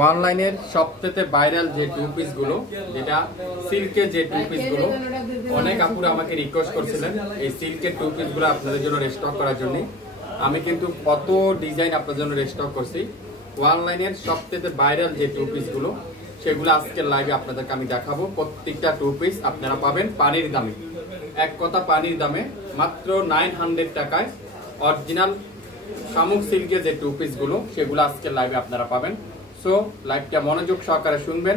অনলাইনের সবচেয়ে ভাইরাল যে টু পিস গুলো, যেটা সিল্কের যে টু পিস গুলো, অনেক আপুরা আমাকে রিকোয়েস্ট করছিলেন এই সিল্কের টু পিস গুলো আপনাদের জন্য রেস্টক করার জন্য। আমি কিন্তু কত ডিজাইন আপনাদের জন্য রেস্টক করছি। অনলাইনের সবচেয়ে ভাইরাল যে টু পিস গুলো, সেগুলো আজকের লাইভে আপনাদেরকে আমি দেখাবো। প্রত্যেকটা টু পিস আপনারা পাবেন পানির দামে, এক কথা পানির দামে, মাত্র 900 টাকায় অরিজিনাল শামুক সিল্কের যে টু পিস গুলো, সেগুলো আজকের লাইভে আপনারা পাবেন। সো লাইভটা মনোযোগ সহকারে শুনবেন,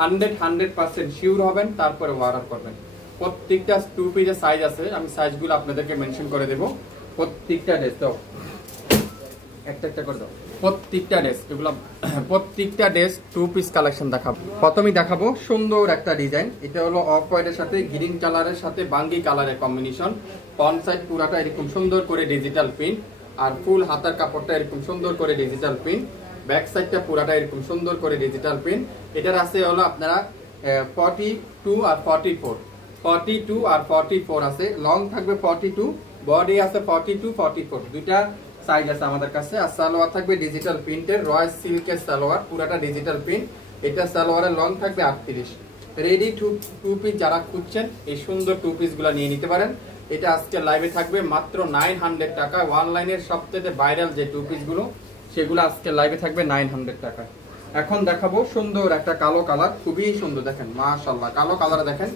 100% শিওর হবেন, তারপরে অর্ডার করবেন। প্রত্যেকটা টু পিসের সাইজ আছে, আমি সাইজগুলো আপনাদেরকে মেনশন করে দেব। প্রত্যেকটা ড্রেস দাও, একটা করে দাও। প্রত্যেকটা ড্রেস, এগুলো প্রত্যেকটা ড্রেস টু পিস কালেকশন দেখাবো। প্রথমেই দেখাবো সুন্দর একটা ডিজাইন। এটা হলো অফ হোয়াইটের সাথে গ্রিন কালারের সাথে বাঙ্গি কালারের কম্বিনেশন। ফ্রন্ট সাইড পুরাটা এরকম সুন্দর করে ডিজিটাল প্রিন্ট, আর ফুল হাতার কাপড়টা এরকম সুন্দর করে ডিজিটাল প্রিন্ট। ব্যাক সাইডটা পুরাটা এরকম সুন্দর করে ডিজিটাল প্রিন্ট। এটার আছে হলো আপনারা 42 আর 44, 42 আর 44 আছে। লং থাকবে 42, বডি আছে 42, 44, দুইটা সাইজ আছে আমাদের কাছে। আর সালোয়ার থাকবে ডিজিটাল প্রিন্টের, রয়্যাল সিল্কের সালোয়ার, পুরাটা ডিজিটাল প্রিন্ট। এটা সালোয়ারের লং থাকবে 38। রেডি টু পিস যারা খুঁজছেন, এই সুন্দর টু পিস গুলা নিয়ে নিতে পারেন। এটা আজকে লাইভে থাকবে মাত্র 900 টাকা। অনলাইনের সবচেয়ে ভাইরাল যে টু পিস গুলো, সেগুলো আজকে লাইভে থাকবে 900 টাকায়। এখন দেখাবো সুন্দর একটা কালো কালার, খুবই সুন্দর, দেখেন মাশাআল্লাহ। কালো কালার দেখেন,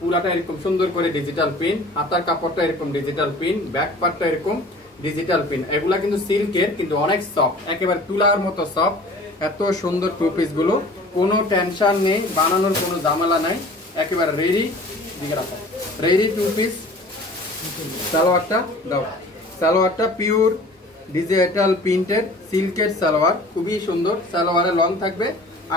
পুরাটা এরকম সুন্দর করে ডিজিটাল প্রিন্ট, হাতার কাপড়টা এরকম ডিজিটাল প্রিন্ট, ব্যাক পার্টটা এরকম ডিজিটাল প্রিন্ট। এগুলা কিন্তু সিল্কের, কিন্তু অনেক সফট, একেবারে তুলার মতো সফট। এত সুন্দর টু পিস গুলো, কোনো টেনশন নেই, বানানোর কোনো ঝামেলা নাই, একেবারে রেডি। দিকে রাখো, রেডি টু পিস। সালোয়ারটা দাও, সালোয়ারটা পিওর ডিজিটাল প্রিন্টের সিল্কের সালোয়ার, খুবই সুন্দর। সালোয়ারের লং থাকবে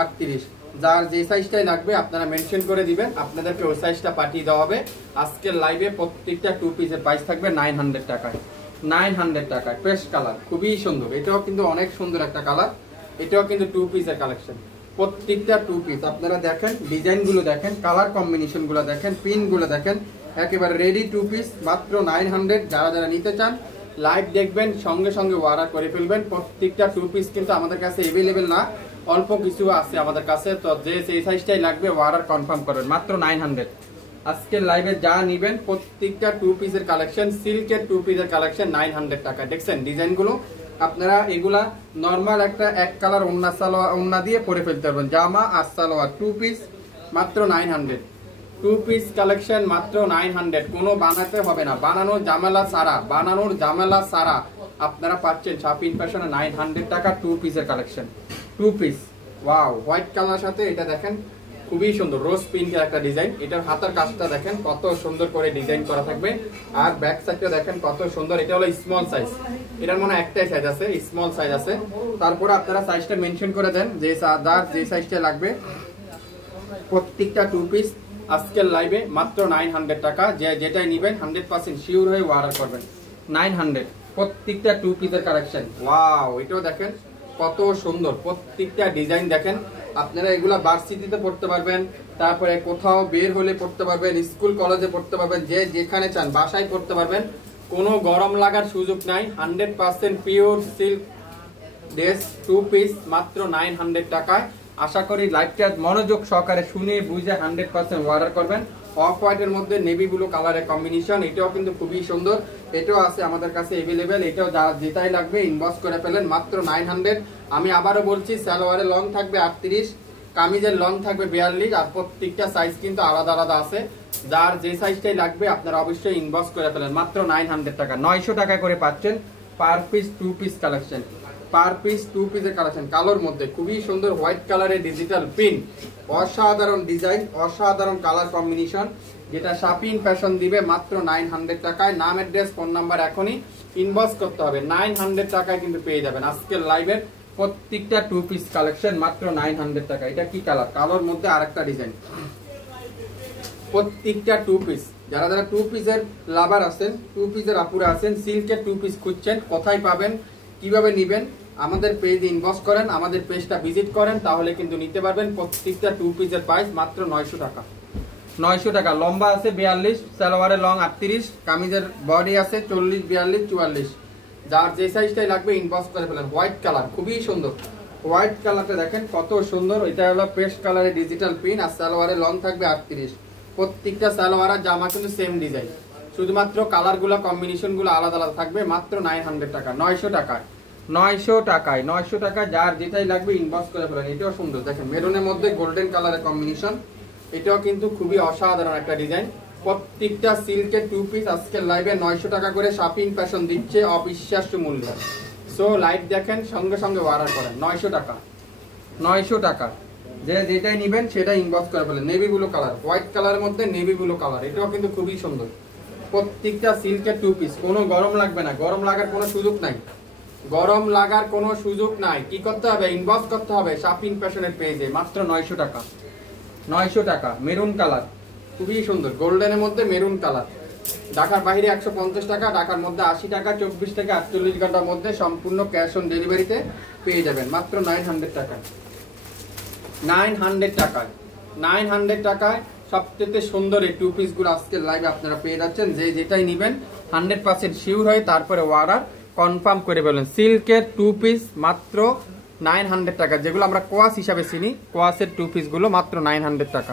38। যার যে সাইজটাই লাগবে আপনারা মেনশন করে দিবেন, আপনাদেরকে ওই সাইজটা পাঠিয়ে দেওয়া হবে। আজকের লাইভে প্রত্যেকটা টু পিসের প্রাইস থাকবে 900 টাকায়। 900 টাকায় ফ্রেশ কালার, খুবই সুন্দর। এটাও কিন্তু অনেক সুন্দর একটা কালার। এটাও কিন্তু টু পিসের কালেকশন। প্রত্যেকটা টু পিস আপনারা দেখেন, ডিজাইনগুলো দেখেন, কালার কম্বিনেশনগুলো দেখেন, প্রিন্টগুলো দেখেন, একেবারে রেডি টু পিস মাত্র 900। যারা যারা নিতে চান লাইভ দেখবেন, সঙ্গে সঙ্গে অর্ডার করে ফেলবেন। প্রত্যেকটা টু পিস কিন্তু আমাদের কাছে এভেলেবেল না, অল্প কিছু আছে আমাদের কাছে। তো যে সেই সাইজটাই লাগবে অর্ডার কনফার্ম করবেন, মাত্র 900। আজকের লাইভে যা নিবেন প্রত্যেকটা টু পিসের কালেকশন, সিল্কের টু পিসের কালেকশন 900 টাকা। দেখছেন ডিজাইনগুলো, আপনারা এগুলা নরমাল একটা এক কালার ওন্না দিয়ে পরে ফেলতে পারবেন। জামা আর সালোয়ার টু পিস মাত্র 900। টু পিস কালেকশন মাত্র 900। কোনো বানাতে হবে না, বানানোর ঝামেলা সারা আপনারা পাচ্ছেন শাপিং ফ্যাশনে 900 টাকা টু পিসের কালেকশন। Two piece, wow, white colour সাথে এটা দেখেন, খুবই সুন্দর রোজ পিঙ্কের একটা ডিজাইন। এটার হাতার কাজটা দেখেন কত সুন্দর করে ডিজাইন করা থাকবে, আর ব্যাক সাইডটা দেখেন কত সুন্দর। এটা হলো স্মল সাইজ, এটার মনে একটাই সাইজ আছে, স্মল সাইজ আছে। তারপরে আপনারা সাইজটা মেনশন করে দেন, যে সাইজটা লাগবে। প্রত্যেকটা টু পিস আজকের লাইভে মাত্র 900 টাকা। যেটাই নিবেন 100% শিওর হয়ে অর্ডার করবেন। 900 প্রত্যেকটা টু পিসের কালেকশন। ওয়াও, এটাও দেখেন কত সুন্দর, প্রত্যেকটা ডিজাইন দেখেন। আপনারা এগুলা ভার্সিটিতে পড়তে পারবেন, তারপরে কোথাও বের হলে পড়তে পারবেন, স্কুল কলেজে পড়তে পারবেন, যে যেখানে চান বাসায় পড়তে পারবেন। কোনো গরম লাগার সুযোগ নাই। 100% pure silk dress two piece মাত্র 900 টাকায়। আশা করি লাইভটা মনোযোগ সহকারে শুনে বুঝে 100% অর্ডার করবেন। অফ হোয়াইটের মধ্যে নেভি ব্লু কালারের কম্বিনেশন, এটাও কিন্তু খুবই সুন্দর। এটাও আছে আমাদের কাছে এভেলেবেল। এটাও যেটাই লাগবে ইনবক্স করে ফেলেন, মাত্র 900। আমি আবারও বলছি, সালোয়ারের লং থাকবে 38, কামিজের লং থাকবে 42, আর প্রত্যেকটা সাইজ কিন্তু আলাদা আলাদা আছে। যার যে সাইজটাই লাগবে আপনারা অবশ্যই ইনবক্স করে ফেলেন, মাত্র 900 টাকা। 900 টাকা করে পাচ্ছেন per piece two piece collection. Per piece two পিসের কালেকশন, কালোর মধ্যে খুবই সুন্দর হোয়াইট কালারের ডিজিটাল প্রিন্ট, অসাধারণ ডিজাইন, অসাধারণ কালার কম্বিনেশন, যেটা শাপিং ফ্যাশন দিবে মাত্র 900 টাকায়। নাম, অ্যাড্রেস, ফোন নাম্বার এখনই ইনবক্স করতে হবে। 900 টাকায় কিন্তু পেয়ে যাবেন আজকের লাইভের প্রত্যেকটা টু পিস কালেকশন মাত্র 900 টাকা। এটা কি কালার? কালোর মধ্যে আরেকটা ডিজাইন। প্রত্যেকটা টু পিস, যারা যারা টু পিসের লাভার আছেন, টু পিসের আপুরা আছেন, সিল্কের টু পিস খুঁজছেন, কোথায় পাবেন, কিভাবে নিবেন, আমাদের পেজে ইনবক্স করেন, আমাদের পেজটা ভিজিট করেন, তাহলে কিন্তু নিতে পারবেন। প্রত্যেকটা টু পিসের প্রাইস মাত্র 900 টাকা। 900 টাকা। লম্বা আছে 42, সালোয়ারের লং 38, কামিজের বডি আছে 40, 42, 44। যার যে সাইজটাই লাগবে ইনবক্স করে ফেলেন। হোয়াইট কালার খুবই সুন্দর, হোয়াইট কালারটা দেখেন কত সুন্দর। এটা হলো পেস্ট কালারের ডিজিটাল প্রিন্ট, আর সালোয়ারের লং থাকবে 38। প্রত্যেকটা সালোয়ার আর জামা কিন্তু সেম ডিজাইন, শুধুমাত্র কালারগুলো কম্বিনেশনগুলো আলাদা আলাদা থাকবে। মাত্র 900 টাকা, 900 টাকায়, 900 টাকায়, 900 টাকা। যার যেটাই লাগবে ইনবক্স করে ফেলেন। এটাও সুন্দর দেখেন, মেরুনের মধ্যে গোল্ডেন কালারের কম্বিনেশন, এটাও কিন্তু খুবই অসাধারণ একটা ডিজাইন। প্রত্যেকটা সিল্কের 2 পিস আজকের লাইভে 900 টাকা করে শাপিং ফ্যাশন দিচ্ছে, অবিশ্বাস্য মূল্য। সো লাইভ দেখেন, সঙ্গে সঙ্গে অর্ডার করেন। 900 টাকা, 900 টাকা। যে যেটাই নেবেন সেটা ইনবক্স করে ফেলেন। নেভি ব্লু কালার, হোয়াইট কালারের মধ্যে নেভি ব্লু কালার, এটাও কিন্তু খুবই সুন্দর। প্রত্যেকটা সিল্কের 2 পিস, কোনো গরম লাগবে না, গরম লাগার কোনো সুযোগ নাই, গরম লাগার কোনো সুযোগ নাই। কি করতে হবে? ইনবক্স করতে হবে শাপিং ফ্যাশনের পেজে। মাত্র 900 টাকা, 900 টাকা। মেরুন কালার খুবই সুন্দর, গোল্ডেনের মধ্যে মেরুন কালার। ঢাকার বাইরে 150 টাকা, ঢাকার মধ্যে 80 টাকা, 24 থেকে 48 ঘন্টার মধ্যে সম্পূর্ণ ক্যাশ অন ডেলিভারিতে পেয়ে যাবেন। মাত্র 900 টাকায়, 900 টাকায়, 900 টাকায় সবচেয়ে সুন্দর এই 2 পিসগুলো আজকের লাইভে আপনারা পেয়ে যাচ্ছেন। যে যেটাই নেবেন 100% শিওর হয়, তারপরে অর্ডার কনফার্ম করে বলেন। সিল্কের 2 পিস মাত্র 900 টাকা, যেগুলো আমরা কোয়াস হিসাবে চিনি, কোয়াসের 2 পিসগুলো মাত্র 900 টাকা।